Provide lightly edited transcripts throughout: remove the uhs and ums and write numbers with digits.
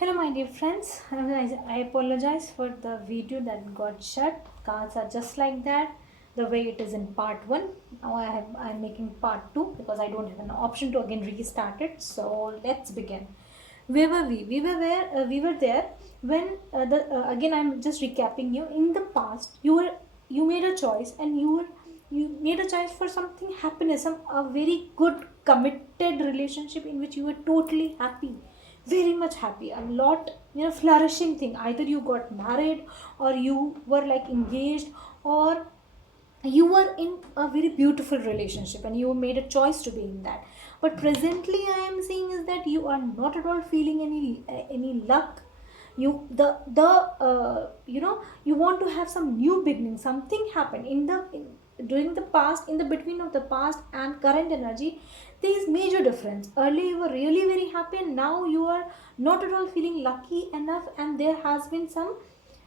Hello, my dear friends. I apologize for the video that got shut. Cards are just like that, the way it is in part one. Now I'm making part two because I don't have an option to again restart it. So let's begin. Where were we? We were there when again I'm just recapping you. In the past, you made a choice and you made a choice for something happiness, a very good committed relationship in which you were totally happy, very much happy, a lot, flourishing thing. Either you got married or you were like engaged, or you were in a very beautiful relationship and you made a choice to be in that. But presently I am seeing is that you are not at all feeling any luck. You want to have some new beginning. Something happened during the past, in the between of the past and current energy. There is major difference. Earlier you were really very happy and now you are not at all feeling lucky enough, and there has been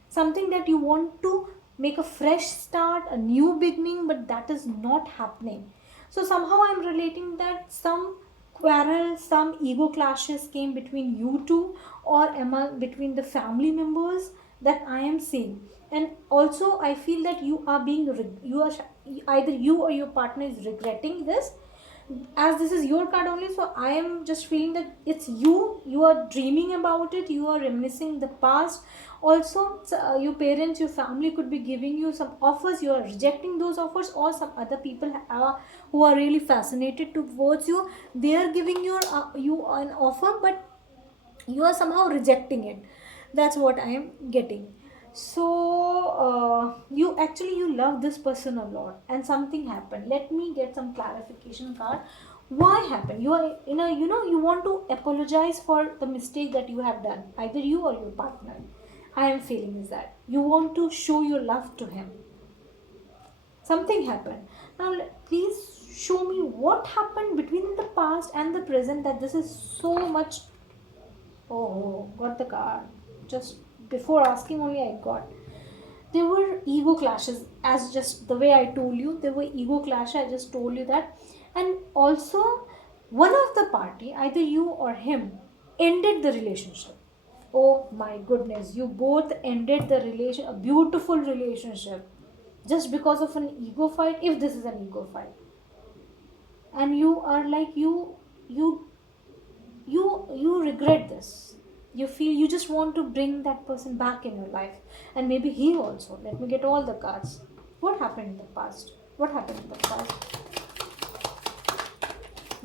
something that you want to make a fresh start, a new beginning, but that is not happening. So somehow I'm relating that some quarrel, some ego clashes came between you two, or between the family members, that I am seeing. And also I feel that you are being you are either you or your partner is regretting this, as this is your card only. So I am just feeling that it's you are dreaming about it, you are reminiscing the past. Also your parents, your family could be giving you some offers, you are rejecting those offers, or some other people who are really fascinated towards you, they are giving you an offer, but you are somehow rejecting it. That's what I am getting. So you love this person a lot and something happened. Let me get some clarification card. Why happened? You are you want to apologize for the mistake that you have done, either you or your partner. I am feeling is that you want to show your love to him. Something happened. Now please show me what happened between the past and the present, that this is so much. Oh, got the card. Just before asking only I got. There were ego clashes, as just the way I told you, there were ego clashes. I just told you that. And also, one of the party, either you or him, ended the relationship. Oh my goodness, you both ended the relation, a beautiful relationship, just because of an ego fight, if this is an ego fight. And you are like you you regret this. You feel you just want to bring that person back in your life, and maybe he also. Let me get all the cards. What happened in the past? What happened in the past?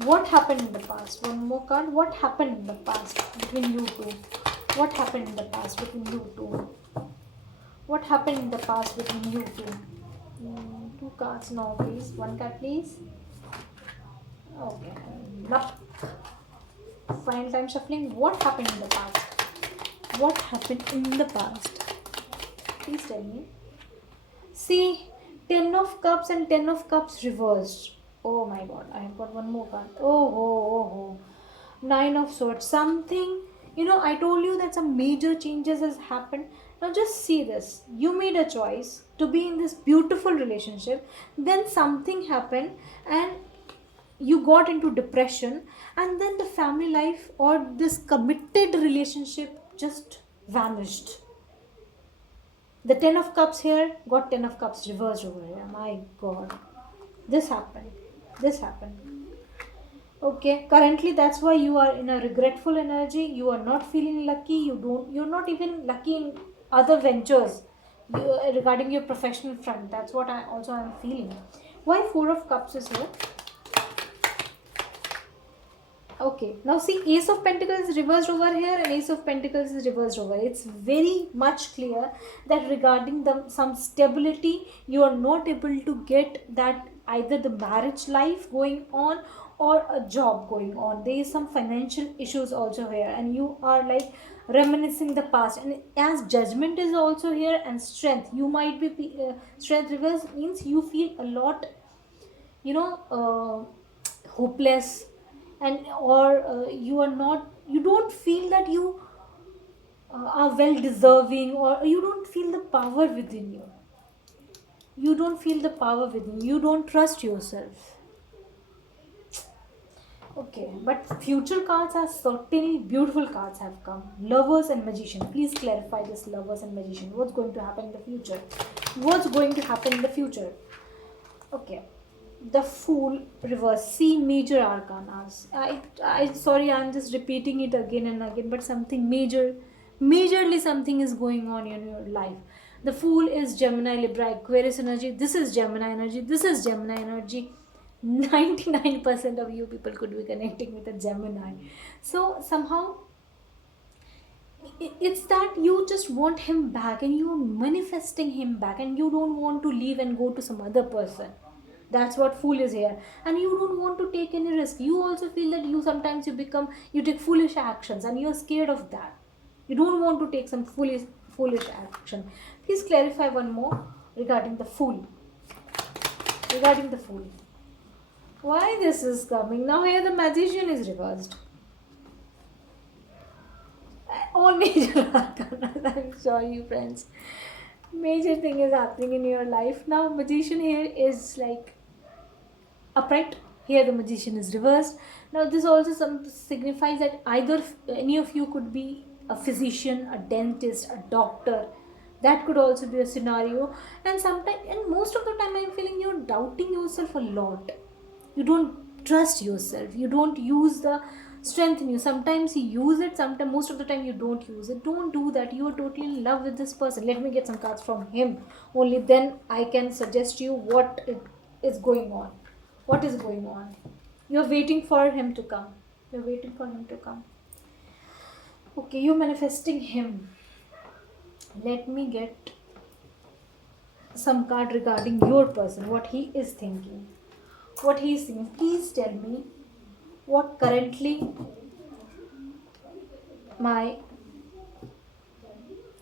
What happened in the past? One more card. What happened in the past between you two? What happened in the past between you two? What happened in the past between you two? Two cards now, please. One card, please. Okay. Luck. Final time shuffling. What happened in the past? What happened in the past? Please tell me. See, 10 of cups and 10 of cups reversed. Oh my god, I have got one more card. Oh. 9 of swords. Something, I told you that some major changes has happened. Now just see this. You made a choice to be in this beautiful relationship. Then something happened and you got into depression, and then the family life or this committed relationship just vanished. The 10 of cups here got 10 of cups reversed over here. My god, this happened. This happened. Okay, currently that's why you are in a regretful energy. You are not feeling lucky. You're not even lucky in other ventures, regarding your professional front. That's what I also am feeling. Why 4 of cups is here? Okay, now see, Ace of Pentacles is reversed over here and Ace of Pentacles is reversed over. It's very much clear that regarding some stability, you are not able to get that, either the marriage life going on or a job going on. There is some financial issues also here, and you are like reminiscing the past. And as Judgment is also here, and Strength, you might be Strength reverse means you feel a lot, hopeless, and or you don't feel that you are well deserving, or you don't feel the power within you. You don't feel the power within you. You don't trust yourself. Okay, but future cards are certainly beautiful cards have come. Lovers and magician. Please clarify this lovers and magician. What's going to happen in the future? What's going to happen in the future? Okay. The Fool reverse. See major arcanas. I sorry, I'm just repeating it again and again, but something majorly something is going on in your life. The Fool is Gemini, Libra, Aquarius energy. This is Gemini energy. This is Gemini energy. 99% of you people could be connecting with a Gemini. So somehow it's that you just want him back and you're manifesting him back and you don't want to leave and go to some other person. That's what Fool is here. And you don't want to take any risk. You also feel that you sometimes you take foolish actions and you're scared of that. You don't want to take some foolish action. Please clarify one more regarding the Fool. Regarding the Fool. Why this is coming? Now here the magician is reversed. All major arcanas, I'm sorry friends. Major thing is happening in your life. Now magician here is like upright. Here the magician is reversed. Now this also signifies that either any of you could be a physician, a dentist, a doctor. That could also be a scenario. And sometimes, and most of the time, I'm feeling you're doubting yourself a lot. You don't trust yourself. You don't use the strength in you. Sometimes you use it. Sometimes, most of the time, you don't use it. Don't do that. You are totally in love with this person. Let me get some cards from him. Only then I can suggest you what is going on. What is going on? You're waiting for him to come. You're waiting for him to come. Okay, you're manifesting him. Let me get some card regarding your person, what he is thinking. What he is thinking. Please tell me what currently my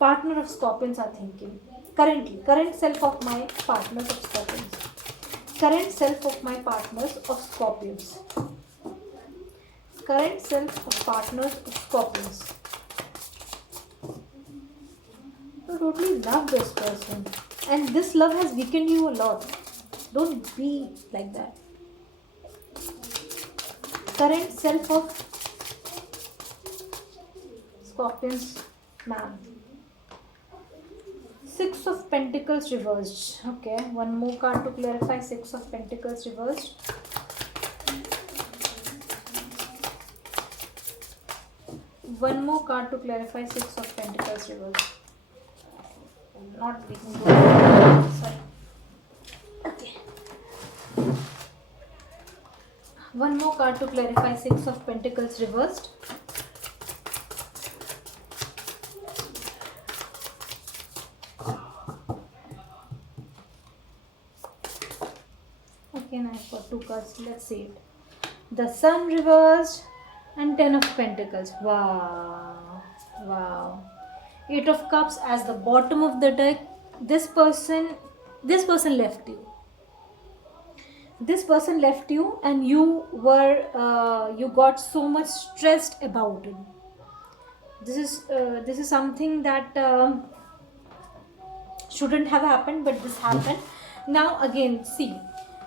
partner of Scorpions are thinking. Current self of my partners of Scorpions. Current self of my partners of Scorpions. Current self of partners of Scorpions. You totally love this person. And this love has weakened you a lot. Don't be like that. Current self of Scorpions man. Six of Pentacles reversed. Okay, one more card to clarify. Six of Pentacles reversed. One more card to clarify. Six of Pentacles reversed. Not breaking good. Sorry. Okay. One more card to clarify. Six of Pentacles reversed. Okay, and I've got two cards. Let's see it. The Sun reversed and Ten of Pentacles. Wow. Wow. Eight of Cups as the bottom of the deck. This person left you. This person left you and you got so much stressed about it. This is something that shouldn't have happened, but this happened. Now again, see.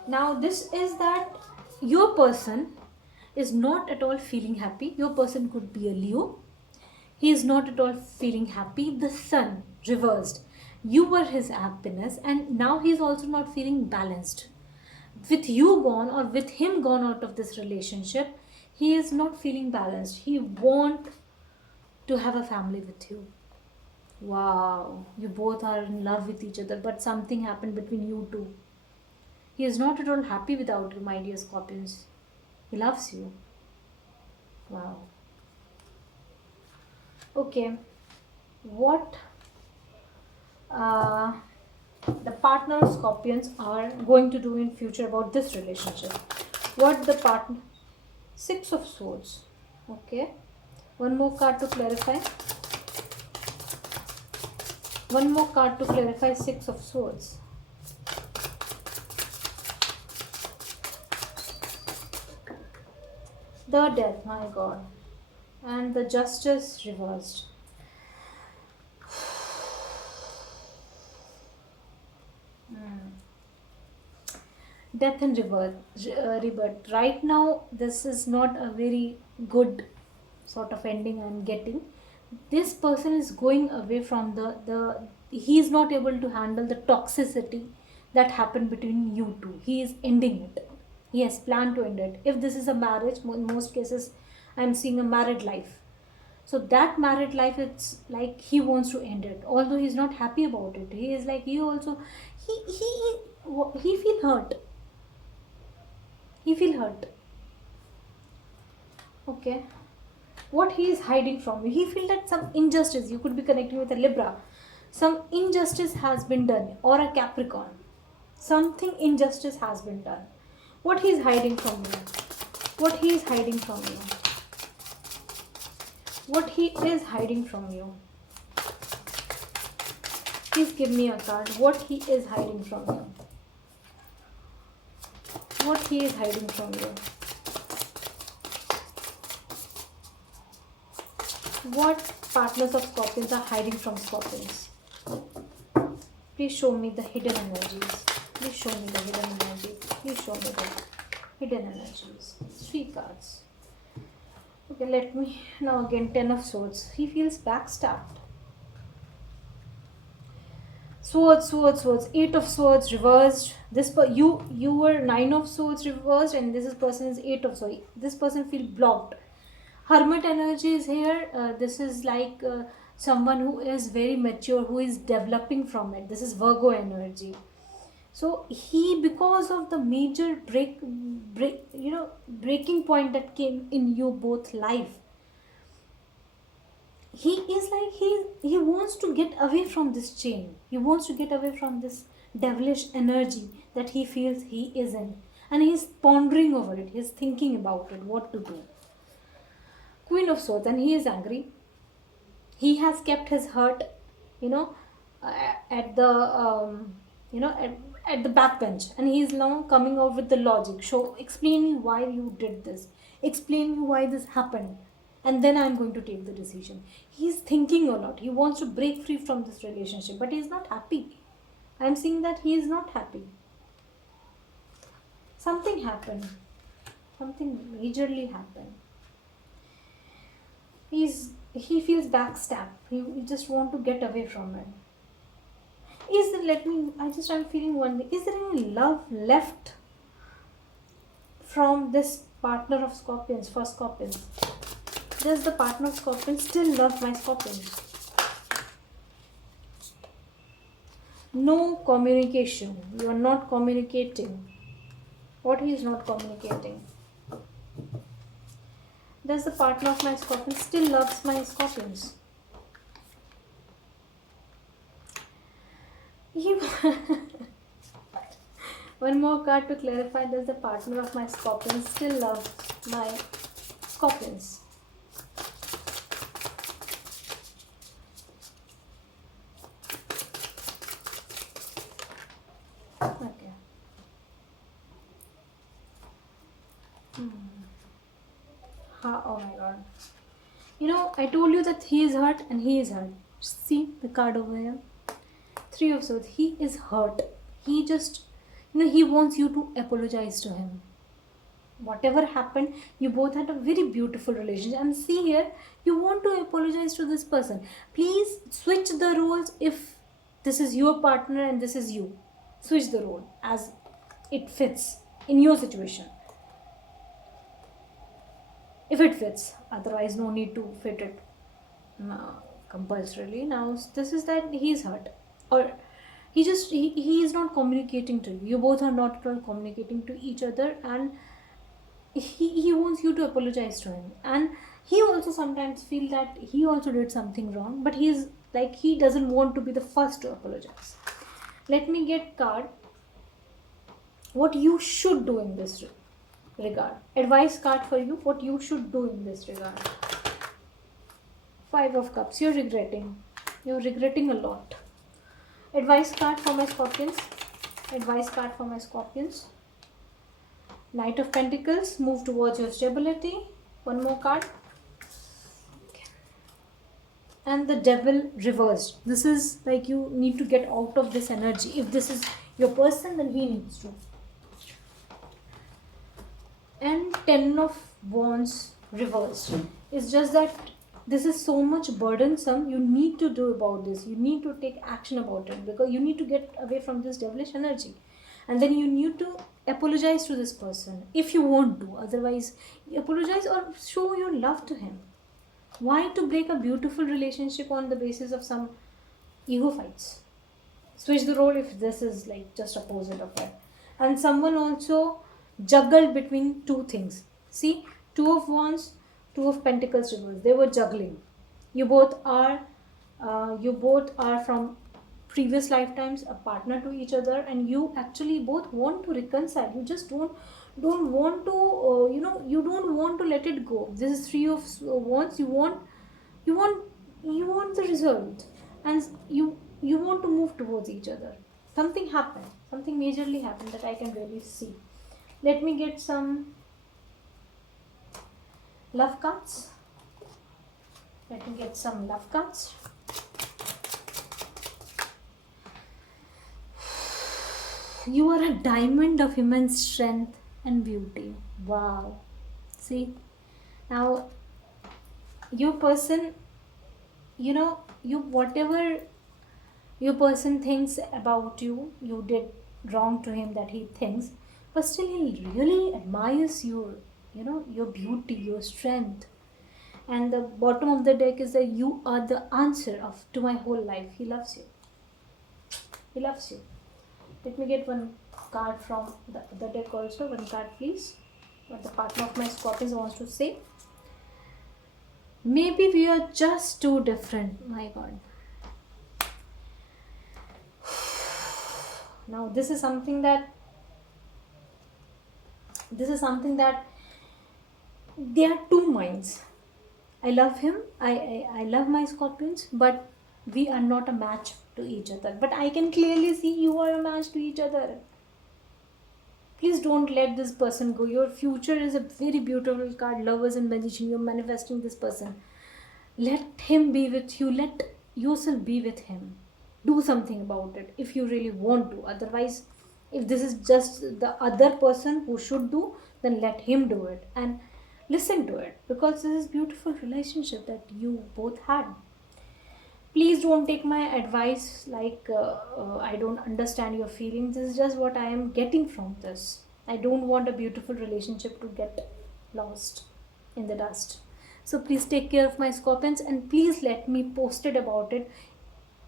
Now this is that your person is not at all feeling happy. Your person could be a Leo. He is not at all feeling happy. The Sun reversed. You were his happiness and now he is also not feeling balanced. With you gone or with him gone out of this relationship, he is not feeling balanced. He wants to have a family with you. Wow, you both are in love with each other, but something happened between you two. He is not at all happy without you, my dear Scorpions. He loves you. Wow. Okay, what the partner of Scorpions are going to do in future about this relationship? What the partner? Six of Swords. Okay, one more card to clarify. One more card to clarify. Six of Swords. The Death, my God. And the Justice reversed. Death and rebirth. Right now, this is not a very good sort of ending I'm getting. This person is going away from the he is not able to handle the toxicity that happened between you two. He is ending it. He has planned to end it. If this is a marriage, in most cases, I'm seeing a married life. So that married life, it's like he wants to end it. Although he's not happy about it, he is like he also he feel hurt. He feel hurt. Okay. What he is hiding from you? He feel that some injustice. You could be connecting with a Libra. Some injustice has been done, or a Capricorn. Something injustice has been done. What he is hiding from you? What he is hiding from you? What he is hiding from you? Please give me a card. What he is hiding from you? What he is hiding from you? What partners of Scorpions are hiding from Scorpions? Please show me the hidden energies. Please show me the hidden energies. Please show me the hidden energies. 3 cards. Okay, let me now again 10 of Swords. He feels backstabbed. Swords. 8 of Swords reversed. You were 9 of Swords reversed, and this person is 8 of Swords. This person feels blocked. Hermit energy is here. This is like someone who is very mature, who is developing from it. This is Virgo energy. So he, because of the major breaking point that came in you both life, he is like he wants to get away from this chain. He wants to get away from this devilish energy that he feels he is in, and he's pondering over it. He's thinking about it, what to do. Queen of Swords, and he is angry. He has kept his hurt, at the at the backbench, and he is now coming out with the logic. So explain me why you did this. Explain me why this happened, and then I'm going to take the decision. He's thinking a lot. He wants to break free from this relationship, but he's not happy. I'm seeing that he is not happy. Something happened. Something majorly happened. He feels backstabbed. He just want to get away from it. I'm feeling one thing. Is there any love left from this partner of Scorpions for Scorpions? Does the partner of Scorpions still love my Scorpions? No communication. You are not communicating. What he is not communicating? Does the partner of my Scorpion still loves my Scorpions? One more card to clarify. Does the partner of my Scorpion still love my Scorpions? Okay. Oh my god. I told you that he is hurt and he is hurt. See the card over here? 3 of Swords. He is hurt. He just, he wants you to apologize to him. Whatever happened, you both had a very beautiful relationship. And see here, you want to apologize to this person. Please switch the roles if this is your partner and this is you. Switch the role as it fits in your situation. If it fits, otherwise no need to fit it compulsorily. Now this is that he is hurt, or he is not communicating to you. You both are not at all communicating to each other, and he wants you to apologize to him. And he also sometimes feel that he also did something wrong, but he doesn't want to be the first to apologize. Let me get card. What you should do in this regard. Advice card for you. What you should do in this regard. 5 of Cups. You're regretting. You're regretting a lot. Advice card for my Scorpions. Advice card for my Scorpions. Knight of Pentacles. Move towards your stability. One more card. Okay. And the Devil reversed. This is like you need to get out of this energy. If this is your person, then he needs to. and 10 of wands reversed. It's just that this is so much burdensome. You need to do about this, you need to take action about it, because you need to get away from this devilish energy. And then you need to apologize to this person if you want to. Otherwise, apologize or show your love to him. Why to break a beautiful relationship on the basis of some ego fights? Switch the role if this is like just opposite of it. And someone also juggled between two things. See, two of wands, two of pentacles reversed. They were juggling. You both are, from previous lifetimes a partner to each other, and you actually both want to reconcile. You just don't want to, you don't want to let it go. This is three of wands. You want you want the result, and you want to move towards each other. Something happened, something majorly happened that I can really see. Let me get some love cards. Let me get some love cards. You are a diamond of immense strength and beauty. Wow. See, now your person, you whatever your person thinks about you, you did wrong to him that he thinks, but still he really admires your beauty, your strength. And the bottom of the deck is that you are the answer of to my whole life. He loves you. He loves you. Let me get one card from the deck also. One card, please. What the partner of my Scorpions wants to say. Maybe we are just too different. My God. Now this is something that there are two minds. I love him. I love my Scorpions, but we are not a match to each other. But I can clearly see you are a match to each other. Please don't let this person go. Your future is a very beautiful card. Lovers and Magician. You're manifesting this person. Let him be with you. Let yourself be with him. Do something about it if you really want to. Otherwise, if this is just the other person who should do, then let him do it and listen to it, because this is beautiful relationship that you both had. Please don't take my advice like I don't understand your feelings. This is just what I am getting from this. I don't want a beautiful relationship to get lost in the dust. So please take care of my Scorpions, and please let me posted about it,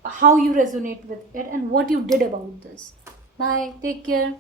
how you resonate with it and what you did about this. Bye, take care.